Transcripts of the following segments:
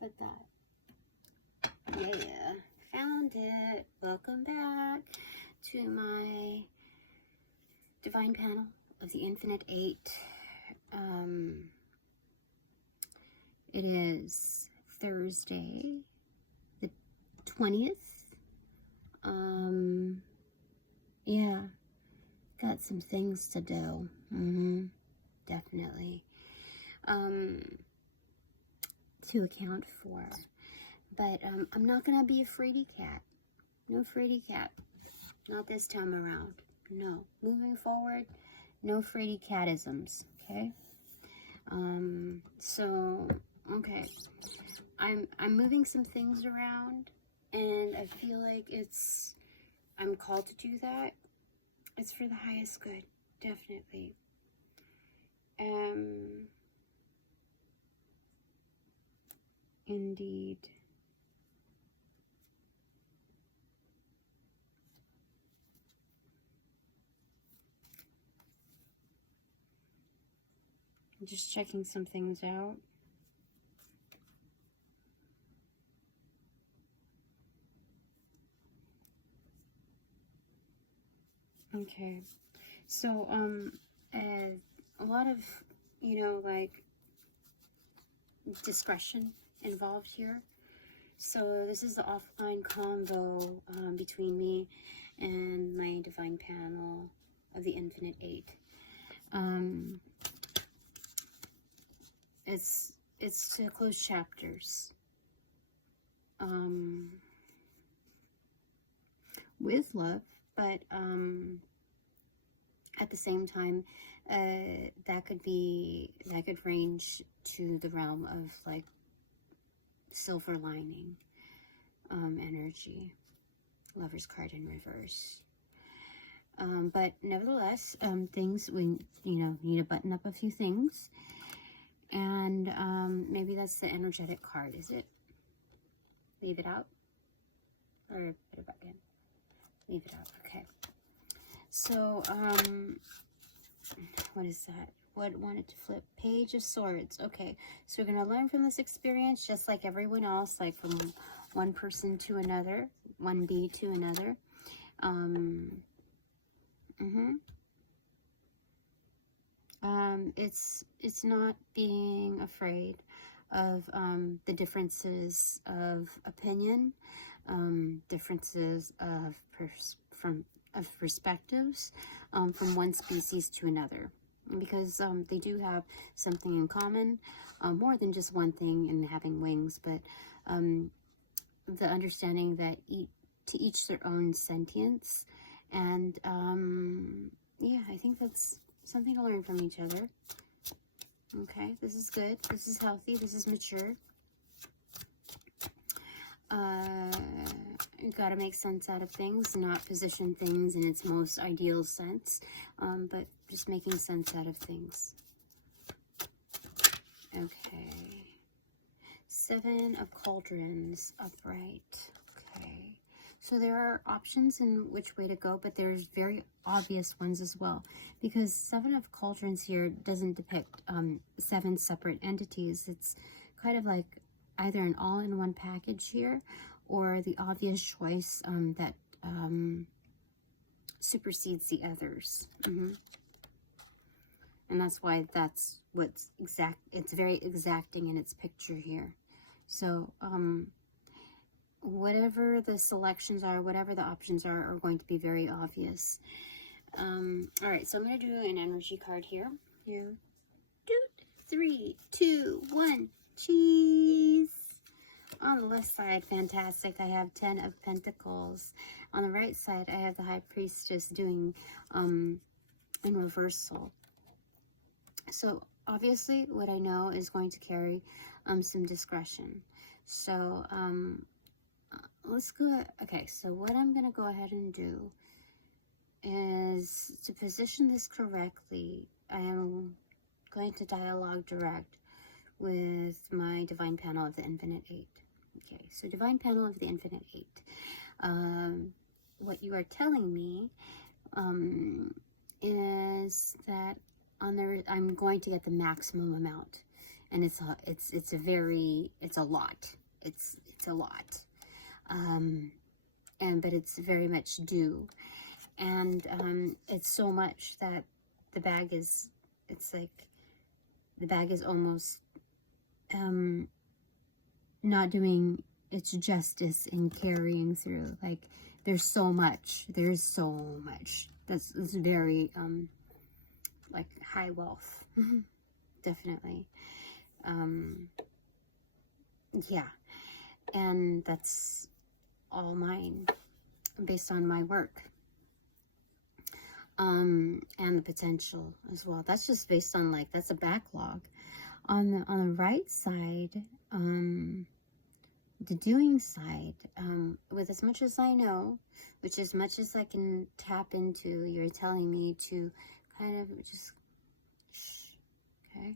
put that? Yeah, found it. Welcome back to my divine panel of the Infinite Eight. It is Thursday, the 20th. Yeah, got some things to do. Definitely. To account for. But I'm not gonna be a fraidy cat. No fraidy cat. Not this time around. No. Moving forward, no Fraidy-Cat-Isms. Okay? So okay. I'm moving some things around, and I feel like I'm called to do that. It's for the highest good, definitely. Indeed. I'm just checking some things out. Okay, so a lot of, like discretion involved here. So this is the offline convo between me and my divine panel of the Infinite Eight. It's to close chapters. With love, but at the same time, that could range to the realm of like silver lining energy, Lover's card in reverse. But nevertheless, things we need to button up a few things, and maybe that's the energetic card. Is it? Leave it out, or put it back in. Leave it out. Okay. So what is that? What wanted to flip? Page of Swords. Okay, so we're going to learn from this experience just like everyone else, like from one person to another, one bee to another. It's not being afraid of the differences of opinion, differences of perspectives from one species to another, because they do have something in common, more than just one thing in having wings, but the understanding that to each their own sentience. And yeah, I think that's something to learn from each other. Okay, this is good, this is healthy, this is mature. You gotta make sense out of things, not position things in its most ideal sense, but just making sense out of things. Okay. 7 of Cauldrons, upright. Okay. So there are options in which way to go, but there's very obvious ones as well, because 7 of Cauldrons here doesn't depict 7 separate entities. It's kind of like either an all-in-one package here, or the obvious choice that supersedes the others. And that's why that's what's exact. It's very exacting in its picture here. So whatever the selections are, whatever the options are going to be very obvious. All right, so I'm going to do an energy card here. 3, 2, 1, cheese. On the left side, fantastic, I have 10 of Pentacles. On the right side, I have the High Priestess doing in reversal. So obviously what I know is going to carry some discretion. So let's go. Okay, so what I'm going to go ahead and do is to position this correctly. I am going to dialogue direct with my divine panel of the Infinite Eight. Okay, so divine panel of the Infinite Eight. What you are telling me is that I'm going to get the maximum amount, and it's a lot. It's a lot. But it's very much due, and it's so much that the bag is, it's like the bag is almost not doing its justice in carrying through. Like, there's so much that's very like high wealth. Definitely. Yeah, and that's all mine based on my work, and the potential as well. That's just based on, like, that's a backlog. On the right side, the doing side, with as much as I know, which as much as I can tap into, you're telling me to kind of just shh, okay.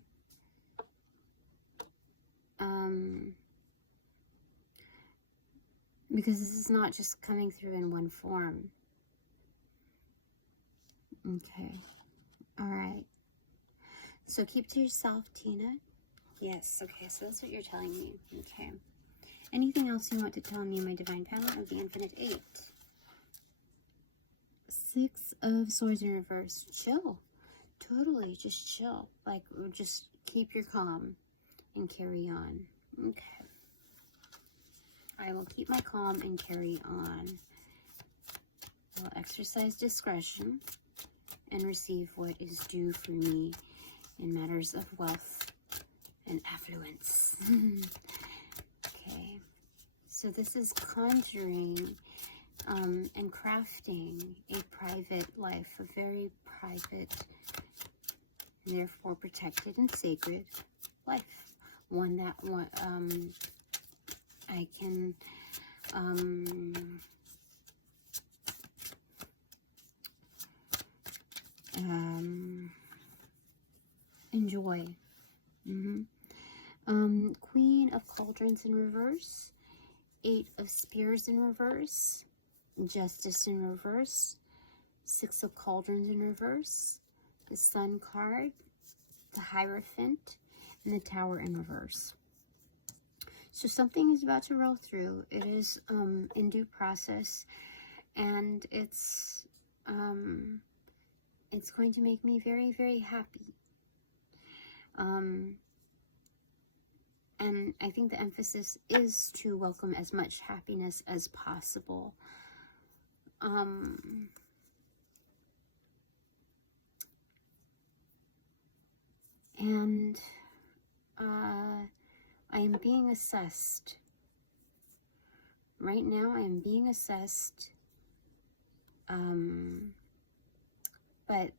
Because this is not just coming through in one form. Okay. All right. So keep to yourself, Tina. Yes. Okay. So that's what you're telling me. Okay. Anything else you want to tell me, my divine panel of the Infinite 8? 6 of Swords in reverse. Chill. Totally. Just chill. Like, just keep your calm and carry on. Okay. I will keep my calm and carry on. I will exercise discretion and receive what is due for me in matters of wealth and affluence. Okay. So this is conjuring and crafting a private life, a very private, and therefore protected and sacred life. One that I can enjoy. Queen of Cauldrons in reverse, 8 of Spears in reverse, Justice in reverse, 6 of Cauldrons in reverse, the Sun card, the Hierophant, and the Tower in reverse. So something is about to roll through. It is in due process, and it's going to make me very, very happy. And I think the emphasis is to welcome as much happiness as possible. And I am being assessed. Right now, I am being assessed. But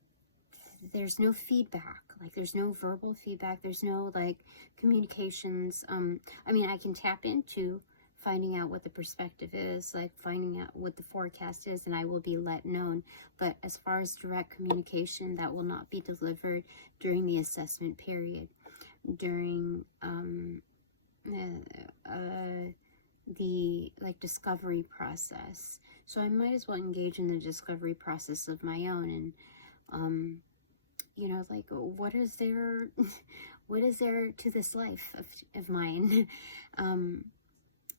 there's no feedback. Like, there's no verbal feedback. There's no, like, communications. I mean, I can tap into finding out what the perspective is, like finding out what the forecast is, and I will be let known. But as far as direct communication, that will not be delivered during the assessment period, during the, like, discovery process. So I might as well engage in the discovery process of my own, and you know, like, what is there to this life of mine?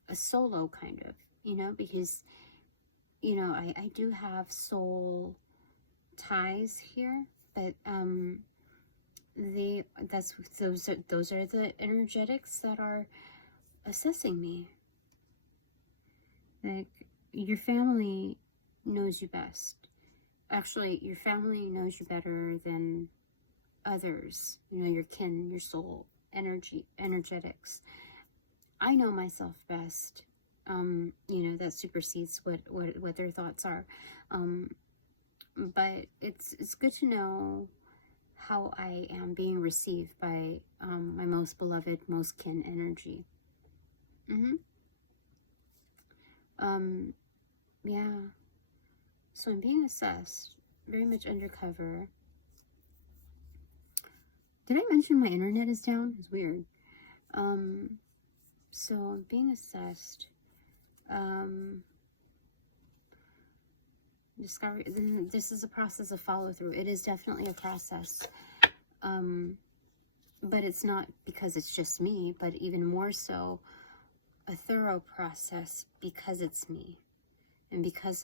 A solo kind of, you know, because, you know, I do have soul ties here, but those are the energetics that are assessing me. Like, your family knows you best. Actually, your family knows you better than others. You know, your kin, your soul, energetics. I know myself best. You know, that supersedes what their thoughts are. But it's good to know how I am being received by my most beloved, most kin energy. Yeah. So I'm being assessed, very much undercover. Did I mention my internet is down? It's weird. So I'm being assessed. Discovery. This is a process of follow through. It is definitely a process. but it's not because it's just me, but even more so a thorough process because it's me and because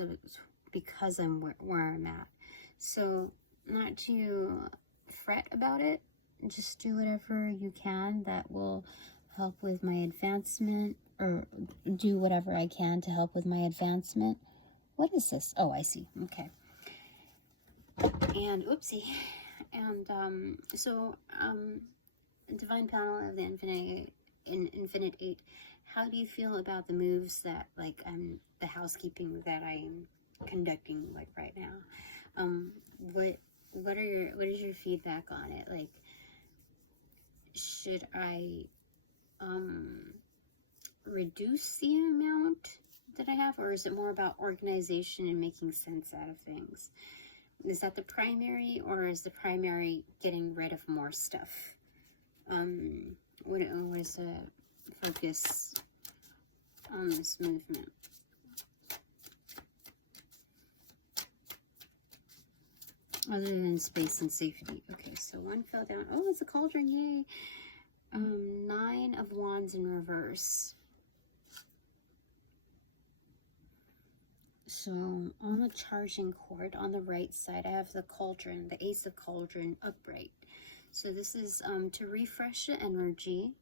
I'm where I'm at. So not to fret about it, just do whatever you can that will help with my advancement, or do whatever I can to help with my advancement. What is this? Oh, I see. Okay. And oopsie. And Divine Panel of the Infinite 8. How do you feel about the moves that, like, the housekeeping that I'm conducting, like, right now? What is your feedback on it? Like, should I reduce the amount that I have, or is it more about organization and making sense out of things? Is that the primary, or is the primary getting rid of more stuff? What is the focus on this movement? Other than space and safety. Okay, so one fell down. Oh, it's a cauldron, yay! 9 of Wands in reverse. So on the charging cord on the right side, I have the cauldron, the Ace of Cauldron upright. So this is to refresh the energy,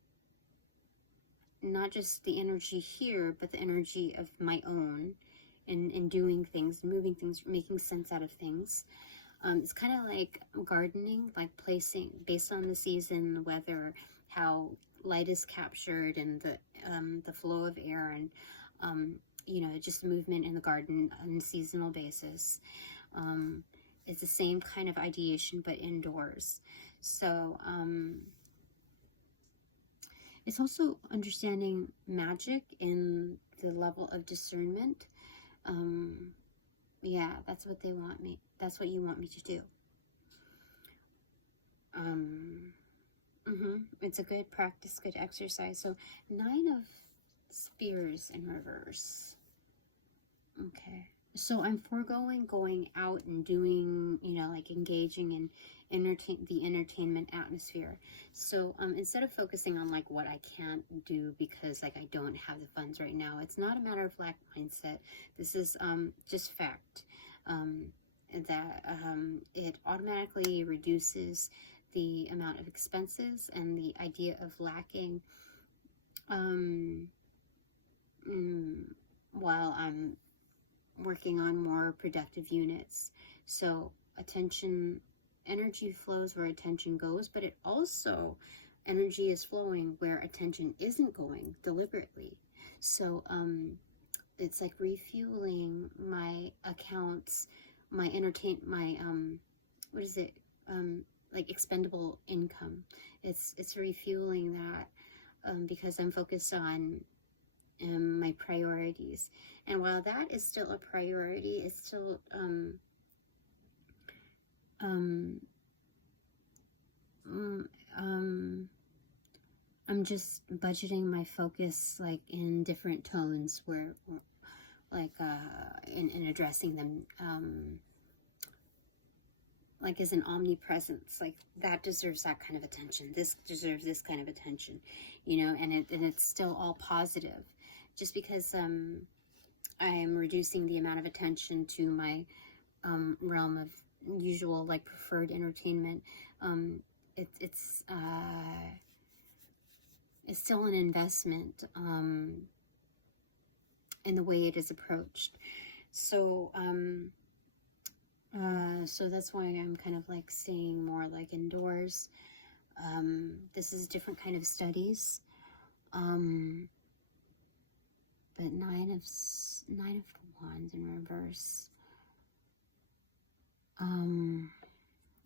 not just the energy here, but the energy of my own, and doing things, moving things, making sense out of things. It's kind of like gardening, like placing, based on the season, the weather, how light is captured, and the flow of air, and you know, just movement in the garden on a seasonal basis. It's the same kind of ideation, but indoors. So it's also understanding magic in the level of discernment. Yeah, that's what they want me. That's what you want me to do. It's a good practice, good exercise. So 9 of Spears in reverse. Okay. So I'm foregoing going out and doing, you know, like engaging in the entertainment atmosphere. So instead of focusing on like what I can't do because like I don't have the funds right now, it's not a matter of lack mindset. This is just fact. That it automatically reduces the amount of expenses and the idea of lacking while I'm working on more productive units. So attention, energy flows where attention goes, but it also, energy is flowing where attention isn't going deliberately. So it's like refueling my accounts, my what is it, like expendable income. It's refueling that because I'm focused on my priorities. And while that is still a priority, it's still I'm just budgeting my focus like in different tones, where like in addressing them like as an omnipresence, like that deserves that kind of attention, this deserves this kind of attention, you know, and it's still all positive. Just because I am reducing the amount of attention to my realm of usual, like, preferred entertainment, it's still an investment in the way it is approached. So so that's why I'm kind of like staying more like indoors. This is a different kind of studies. But 9 of Wands in reverse.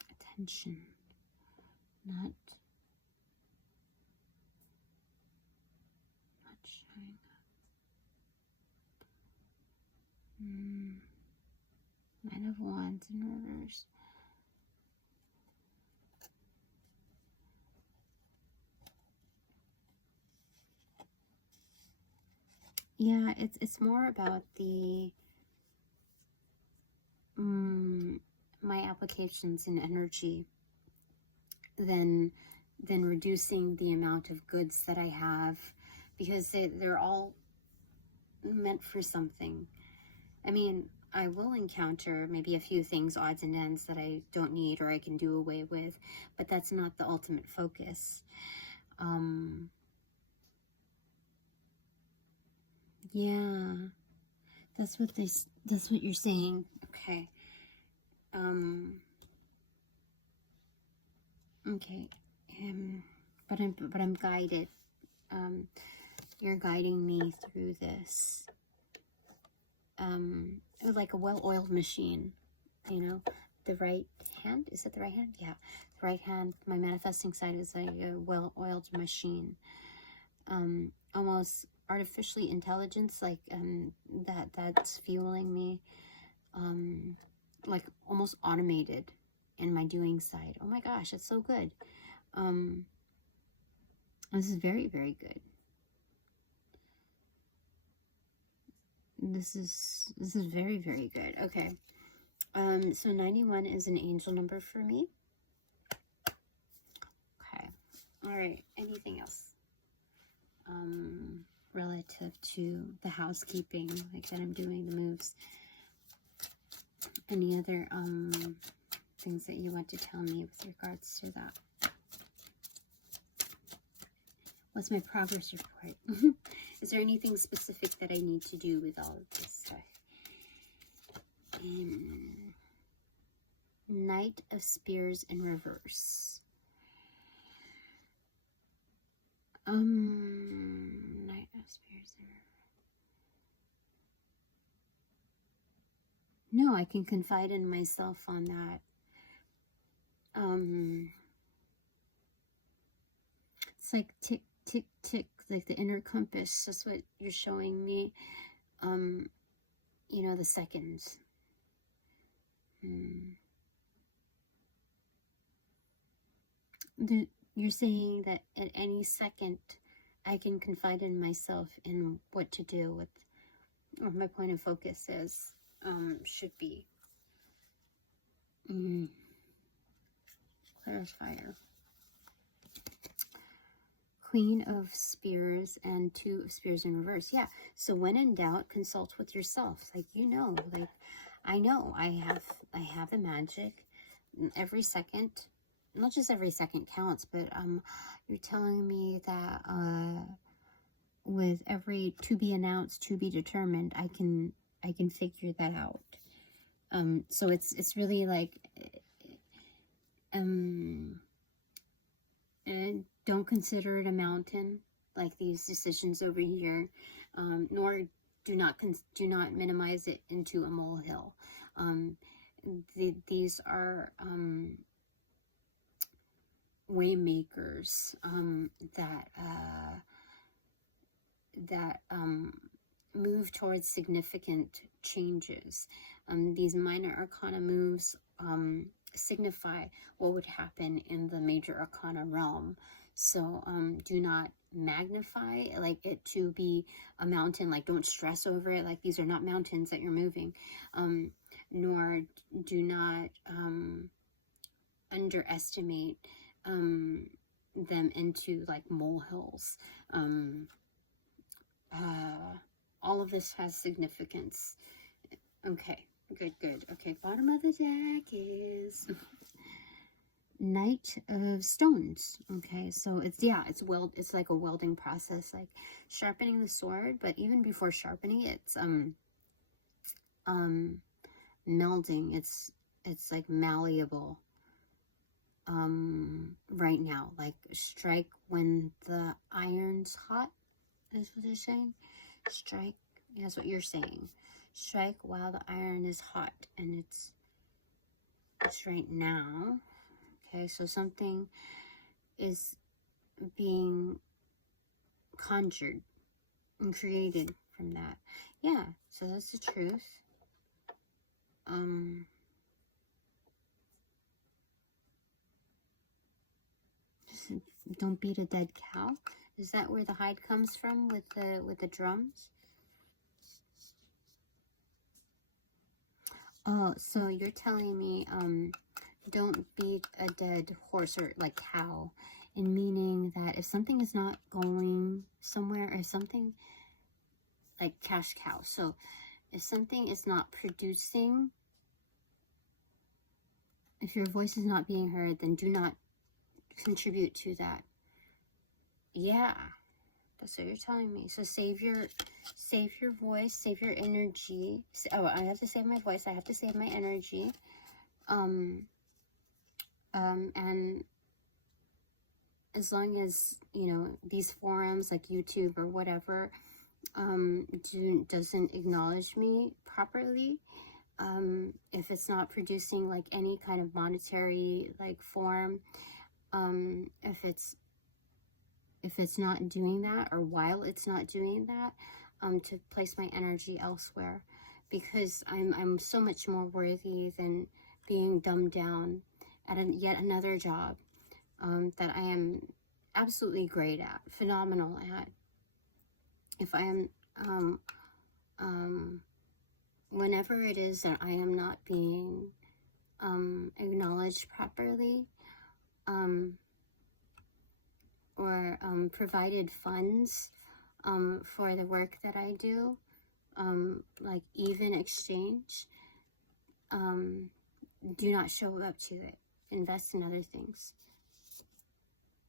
Attention, not showing up. 9 of Wands in reverse. Yeah, it's more about the my applications in energy than then reducing the amount of goods that I have, because they're all meant for something. I mean, I will encounter maybe a few things, odds and ends, that I don't need or I can do away with, but that's not the ultimate focus. Yeah, that's what you're saying. Okay. Okay. But I'm guided. You're guiding me through this. Like a well-oiled machine, you know. The right hand, is it the right hand? Yeah, the right hand. My manifesting side is like a well-oiled machine. Almost artificially intelligence, like that's fueling me. Like almost automated in my doing side. Oh my gosh, that's so good. This is very, very good. This is very, very good. Okay. So 91 is an angel number for me. Okay. All right. Anything else? Relative to the housekeeping, like that I'm doing, the moves. Any other things that you want to tell me with regards to that? What's my progress report? Is there anything specific that I need to do with all of this stuff? Knight of Spears in reverse. Knight of Spears in reverse. No, I can confide in myself on that. It's like tick, tick, tick, like the inner compass. That's what you're showing me. You know, the seconds. You're saying that at any second I can confide in myself in what to do with, or my point of focus is, should be. Clarifier. Queen of Spears and Two of Spears in reverse. Yeah, so when in doubt, consult with yourself. Like, you know, like, I know I have the magic. Every second, not just every second counts, but you're telling me that with every to be announced, to be determined, I can figure that out. So it's really like, and don't consider it a mountain, like these decisions over here, nor do not minimize it into a molehill. These are way makers that move towards significant changes. These minor arcana moves signify what would happen in the major arcana realm. So do not magnify like it to be a mountain. Like, don't stress over it. Like, these are not mountains that you're moving. Nor do not underestimate them into like molehills. All of this has significance. Okay, good. Okay, bottom of the deck is Knight of Stones. Okay, so it's like a welding process, like sharpening the sword, but even before sharpening it, it's melding. It's like malleable. Right now, like strike when the iron's hot, is what they're saying. Strike, that's what you're saying. Strike while the iron is hot, and it's right now. Okay, so something is being conjured and created from that. Yeah, so that's the truth. Don't beat a dead cow. Is that where the hide comes from with the drums? Oh, so you're telling me don't beat a dead horse or like cow in meaning that if something is not going somewhere, or something like cash cow, so if something is not producing, if your voice is not being heard, then do not contribute to that. Yeah, that's what you're telling me. So save your voice, save your energy. Oh, I have to save my voice, I have to save my energy. And as long as, you know, these forums like YouTube or whatever doesn't acknowledge me properly, if it's not producing like any kind of monetary like form, if it's not doing that, or while it's not doing that, to place my energy elsewhere, because I'm so much more worthy than being dumbed down at yet another job that I am absolutely great at, phenomenal at. If I am, whenever it is that I am not being acknowledged properly, or provided funds for the work that I do, like even exchange, do not show up to it. Invest in other things.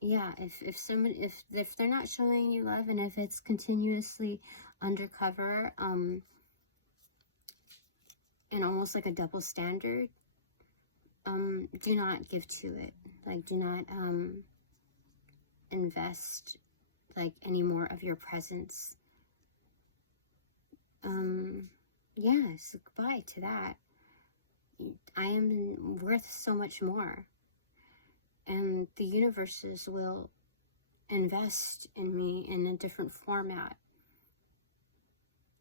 Yeah, if they're not showing you love, and if it's continuously undercover, and almost like a double standard, do not give to it. Like, do not invest like any more of your presence. Yes, goodbye to that. I am worth so much more, and the universes will invest in me in a different format.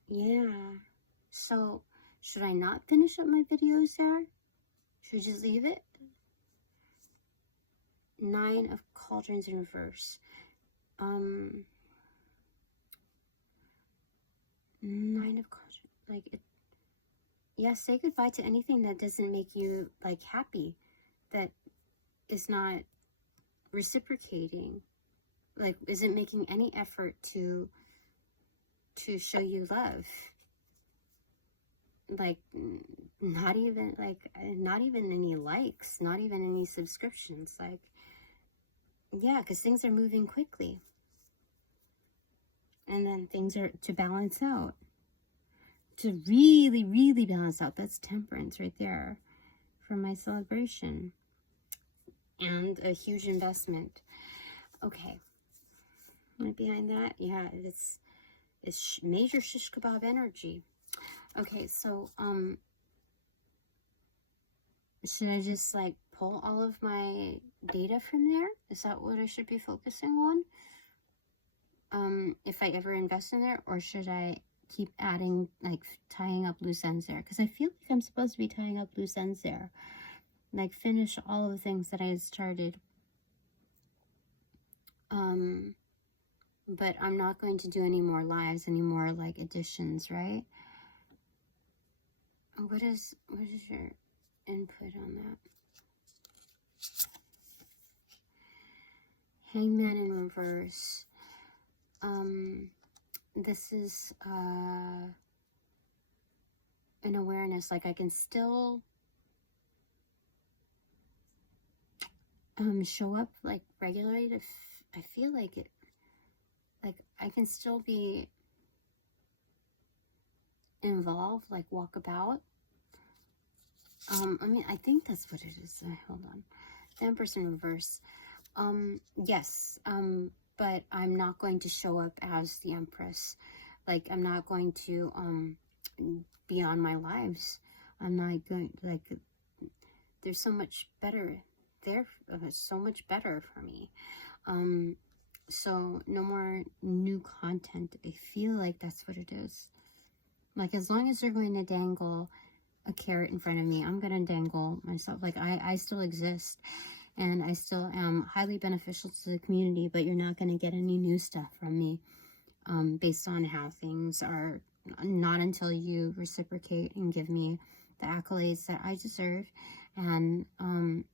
Yeah, so should I not finish up my videos there? Should I just leave it? 9 of Cauldrons in reverse. 9 of Cauldrons, like it. Yeah, say goodbye to anything that doesn't make you like happy, that is not reciprocating, like isn't making any effort to show you love. Like not even any likes, not even any subscriptions. Like, yeah, because things are moving quickly, and then things are to balance out, to really, really balance out. That's Temperance right there for my celebration, and a huge investment. Okay, right behind that, yeah, it's major shish kebab energy. Okay, so should I just like pull all of my data from there? Is that what I should be focusing on? If I ever invest in there, or should I keep adding, like tying up loose ends there? Because I feel like I'm supposed to be tying up loose ends there, like finish all of the things that I had started. But I'm not going to do any more lives, any more like additions, right? What is your input on that? Hangman in reverse. This is an awareness, like I can still show up like regularly. I feel like it, like I can still be involved, like walk about. I mean, I think that's what it is. Hold on. The Empress in reverse. Yes, but I'm not going to show up as the Empress. Like, I'm not going to, be on my lives. I'm not going, like, there's so much better there, so much better for me. So no more new content. I feel like that's what it is. Like, as long as they're going to dangle a carrot in front of me, I'm gonna dangle myself. Like, I still exist, and I still am highly beneficial to the community, but you're not gonna get any new stuff from me based on how things are, not until you reciprocate and give me the accolades that I deserve, and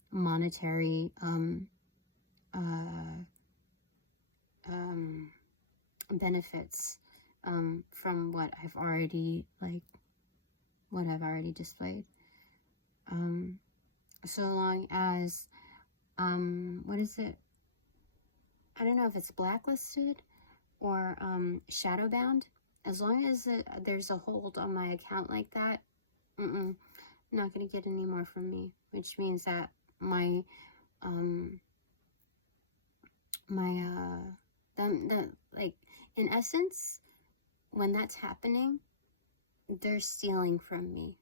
monetary benefits from what I've already, like, what I've already displayed. So long as, what is it? I don't know if it's blacklisted or shadowbound. As long as there's a hold on my account like that, not going to get any more from me, which means that my like, in essence, when that's happening, they're stealing from me.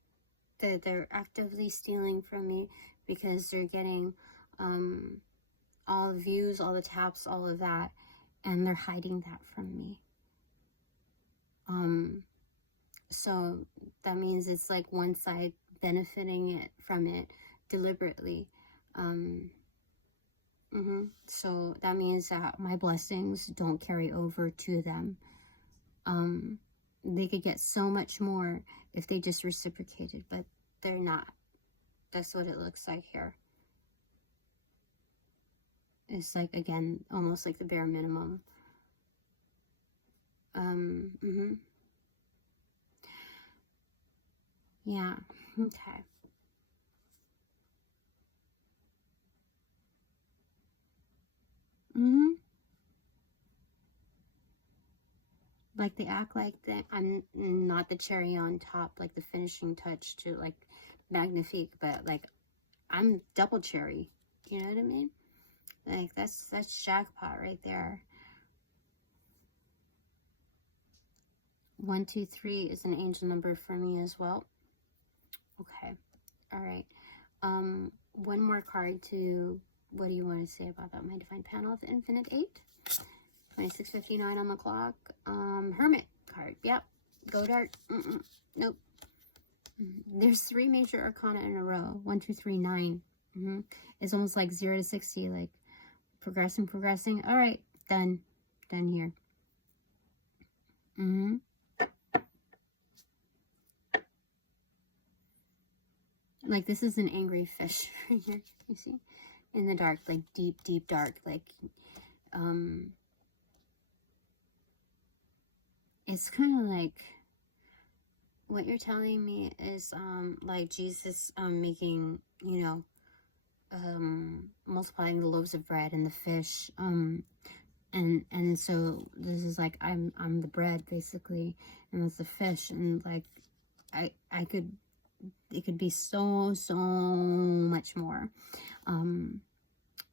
They're actively stealing from me because they're getting all the views, all the taps, all of that, and they're hiding that from me. So that means it's like one side benefiting from it deliberately. So that means that my blessings don't carry over to them. They could get so much more if they just reciprocated, but they're not. That's what it looks like here. It's like, again, almost like the bare minimum. Yeah, okay. Like, they act like that I'm not the cherry on top, like the finishing touch to, like, magnifique, but, like, I'm double cherry. You know what I mean? Like, that's jackpot right there. 1, 2, 3 is an angel number for me as well. Okay. All right. One more card to, what do you want to say about that? My Divine Panel of the Infinite 8. 26:59 on the clock. Hermit card. Yep. Go dark. Nope. There's 3 major arcana in a row. 1, 2, 3, 9. It's almost like 0 to 60, like progressing. All right, done here. Like, this is an angry fish right here. You see, in the dark, like deep dark, like it's kind of like what you're telling me is like Jesus making, you know, multiplying the loaves of bread and the fish, and so this is like I'm the bread basically, and that's the fish, and like I could, it could be so much more,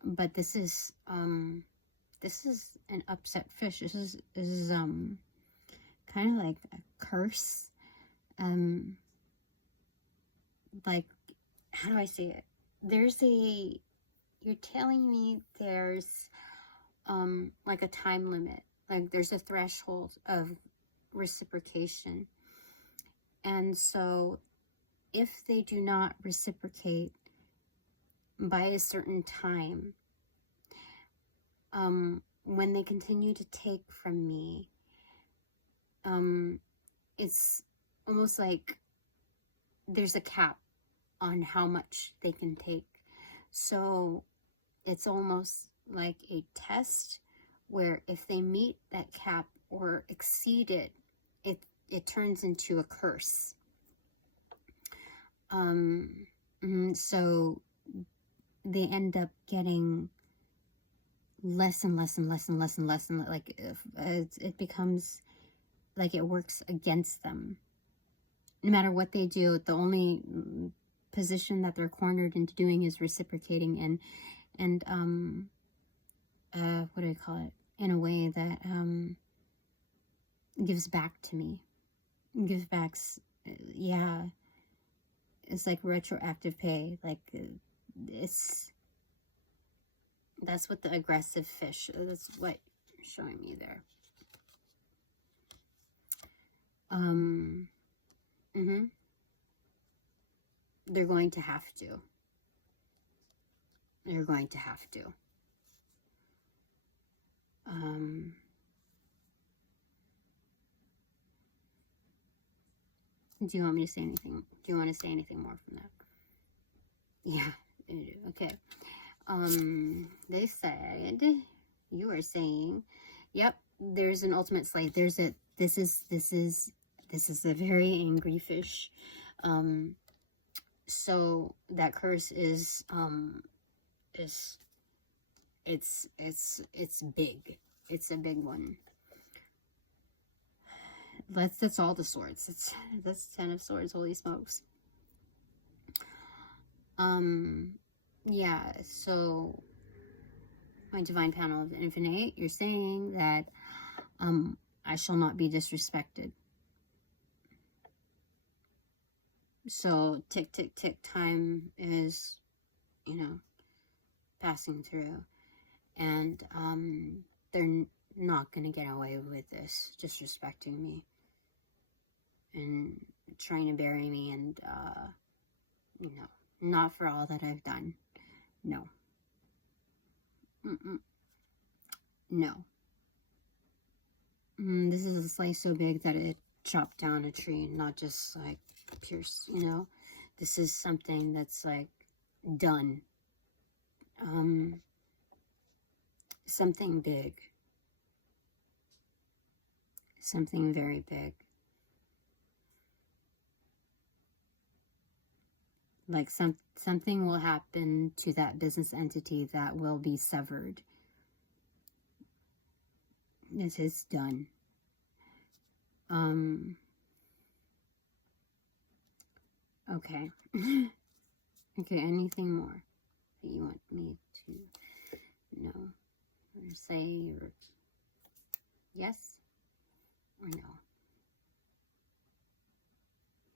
but this is an upset fish. This is kind of like a curse. Like, how do I say it? You're telling me there's like a time limit, like there's a threshold of reciprocation, and so if they do not reciprocate by a certain time, when they continue to take from me, it's almost like there's a cap on how much they can take. So it's almost like a test where if they meet that cap or exceed it, it turns into a curse. So they end up getting less and less, and like it becomes like it works against them. No matter what they do, the only position that they're cornered into doing is reciprocating, and what do I call it? In a way that gives back to me. Gives back, yeah. It's like retroactive pay. Like, that's what the aggressive fish, that's what you're showing me there. They're going to have to. They're going to have to. Do you want me to say anything? Do you want to say anything more from that? Yeah, okay. They said, you are saying, yep, there's an ultimate slate. There's a, this is a very angry fish. So that curse is it's big. It's a big one. That's all the swords. That's 10 of swords. Holy smokes. Yeah, so my divine panel of infinite, you're saying that I shall not be disrespected. So tick tick tick, time is, you know, passing through, and they're not gonna get away with this, disrespecting me and trying to bury me, and you know, not for all that I've done. No. No. This is a slice so big that it chopped down a tree, not just like pierced, you know. This is something that's like done. Something big. Something very big. Like something will happen to that business entity that will be severed. This is done. Okay. Okay, anything more that you want me to know? Or say, or yes or no?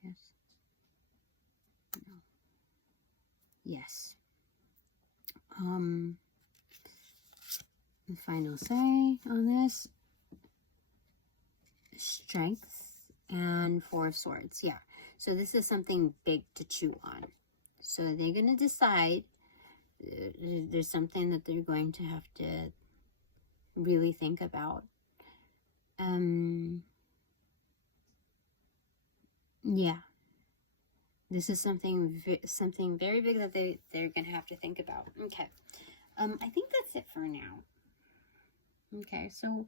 Yes. No. Yes. The final say on this, strength and 4 of swords. Yeah, so this is something big to chew on. So they're going to decide, there's something that they're going to have to really think about. Yeah, this is something very big that they're going to have to think about. Okay, I think that's it for now. Okay, so I'm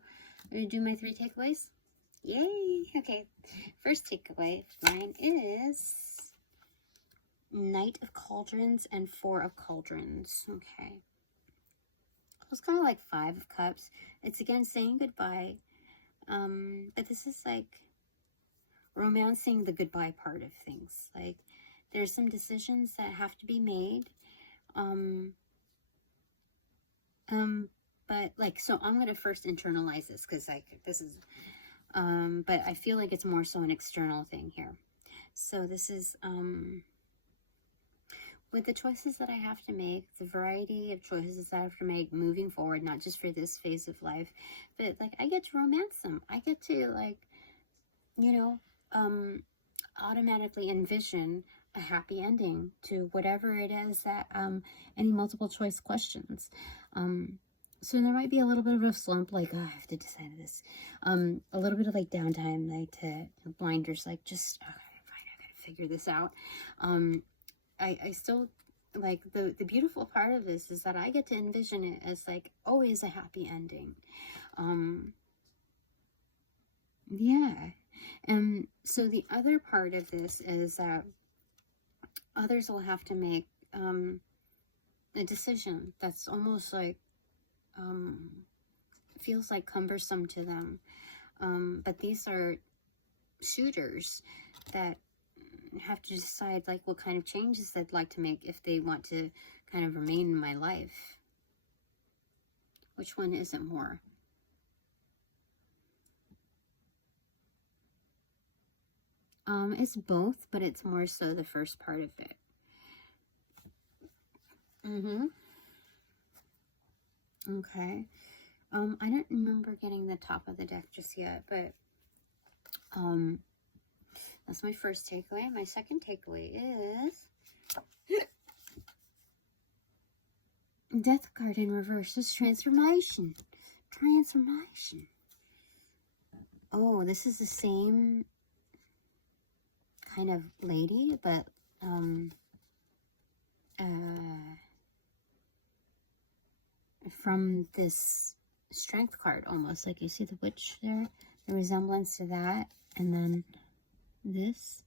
going to do my 3 takeaways. Yay! Okay, first takeaway of mine is Knight of Cauldrons and 4 of Cauldrons. Okay. It's kind of like 5 of Cups. It's again saying goodbye. But this is like romancing the goodbye part of things. Like there's some decisions that have to be made. But like, so I'm going to first internalize this because like this is, but I feel like it's more so an external thing here. So this is, with the choices that I have to make, the variety of choices that I have to make moving forward, not just for this phase of life, but like I get to romance them. I get to like, you know, automatically envision a happy ending to whatever it is that, any multiple choice questions. So there might be a little bit of a slump, like, oh, I have to decide this. A little bit of like downtime, like to blinders, like just, okay, fine, I gotta figure this out. I still, like, the beautiful part of this is that I get to envision it as, like, always a happy ending. Yeah. And so the other part of this is that others will have to make a decision that's almost like, feels like cumbersome to them. But these are suitors that have to decide like what kind of changes they'd like to make if they want to kind of remain in my life. Which one is it more? It's both, but it's more so the first part of it. Okay. I don't remember getting the top of the deck just yet, but that's my first takeaway. My second takeaway is Death card in reverse is transformation. Transformation. Oh, this is the same kind of lady, but from this strength card, almost like you see the witch there, the resemblance to that, and then this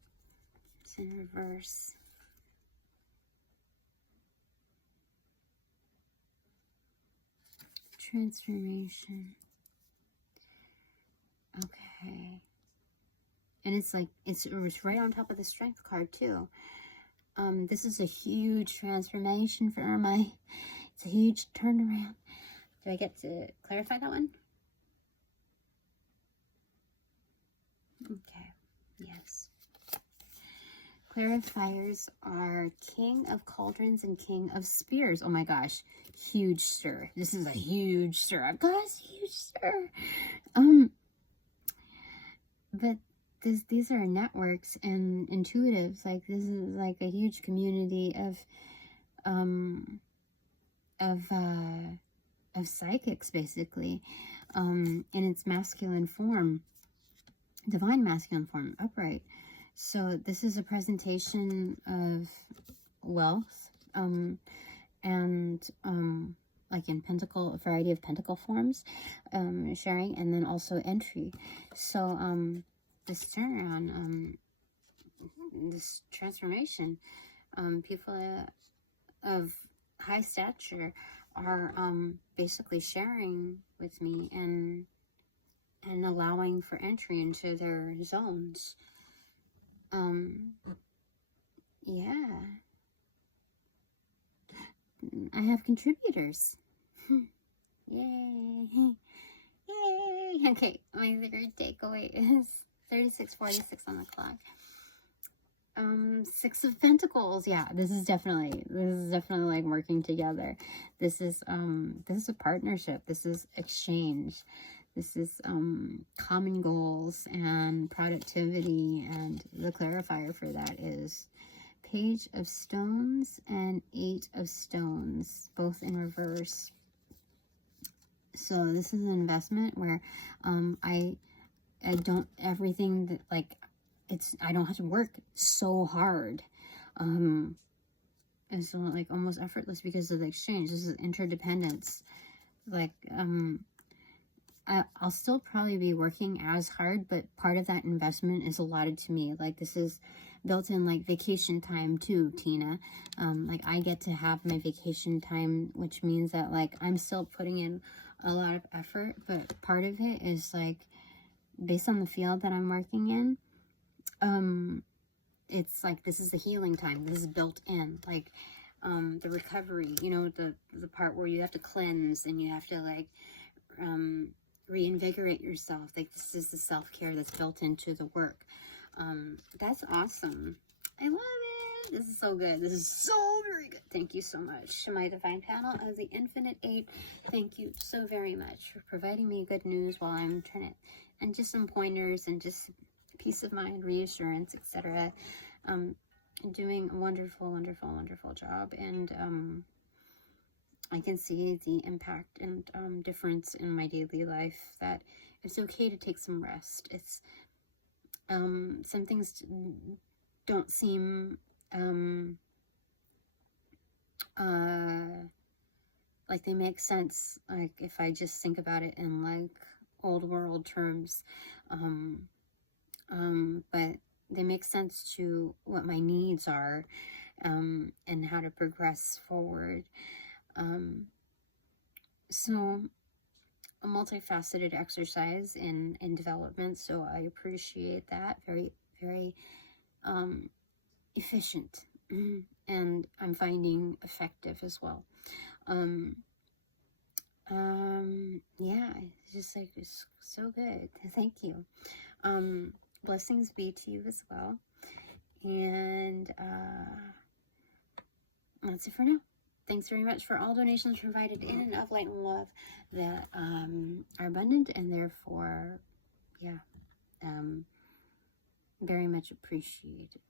is in reverse. Transformation. Okay. And it's like, it's right on top of the strength card too. This is a huge transformation for my, it's a huge turnaround. Do I get to clarify that one? Okay, yes. Clarifiers are King of Cauldrons and King of Spears. Oh my gosh, huge stir. This is a huge stir. Guys, huge stir. But these are networks and intuitives. Like, this is like a huge community of psychics, basically, in its masculine form, divine masculine form, upright. So this is a presentation of wealth, like in pentacle, a variety of pentacle forms, sharing, and then also entry. So this turnaround, this transformation, people of high stature are basically sharing with me and allowing for entry into their zones. Yeah. I have contributors. Yay. Yay. Okay, my third takeaway is 36:46 on the clock. 6 of Pentacles. Yeah, this is definitely like working together. This is a partnership. This is exchange. This is common goals and productivity, and the clarifier for that is Page of Stones and 8 of Stones, both in reverse. So this is an investment where I don't, everything that, like, I don't have to work so hard. It's so, like, almost effortless because of the exchange. This is interdependence. Like, I'll still probably be working as hard, but part of that investment is allotted to me. Like, this is built in, like, vacation time too, Tina. Like, I get to have my vacation time, which means that, like, I'm still putting in a lot of effort, but part of it is, like, based on the field that I'm working in, it's like, this is the healing time. This is built in, like, the recovery, you know, the part where you have to cleanse and you have to, like, reinvigorate yourself. Like, this is the self-care that's built into the work. That's awesome. I love it. This is so good. This is so very good. Thank you so much. My divine panel of the Infinite Eight, thank you so very much for providing me good news while I'm trying to, and just some pointers and just peace of mind, reassurance, etc. Doing a wonderful, wonderful, wonderful job, and I can see the impact and difference in my daily life, that it's okay to take some rest. It's some things don't seem like they make sense, like, if I just think about it in, like, old world terms, but they make sense to what my needs are, and how to progress forward. So a multifaceted exercise in development, so I appreciate that. Very, very efficient, and I'm finding effective as well. Yeah, it's just, like, it's so good. Thank you. Blessings be to you as well, and that's it for now. Thanks very much for all donations provided in and of light and love that are abundant, and therefore, yeah, very much appreciated.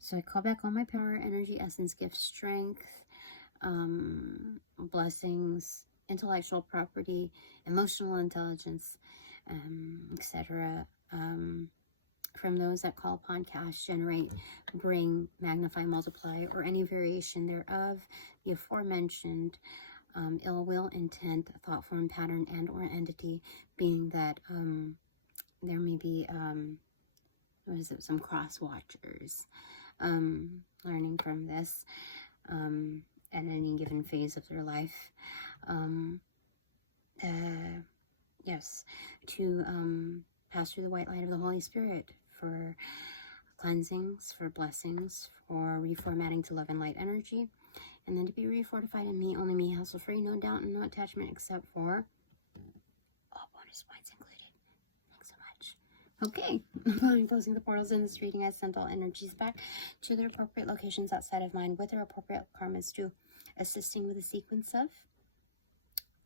So I call back all my power, energy, essence, gift, strength, blessings, intellectual property, emotional intelligence, etc., from those that call upon cash, generate, bring, magnify, multiply, or any variation thereof, the aforementioned ill will, intent, thought form, pattern, and or entity, being that there may be some cross watchers learning from this at any given phase of their life. Yes, to pass through the white light of the Holy Spirit for cleansings, for blessings, for reformatting to love and light energy, and then to be refortified in me, only me, hassle free, no doubt and no attachment, except for all bonus points included. Thanks so much. Okay, upon closing the portals in this reading, I sent all energies back to their appropriate locations outside of mine with their appropriate karmas to assisting with a sequence of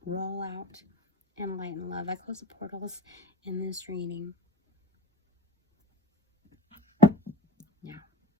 roll out and light and love. I close the portals in this reading.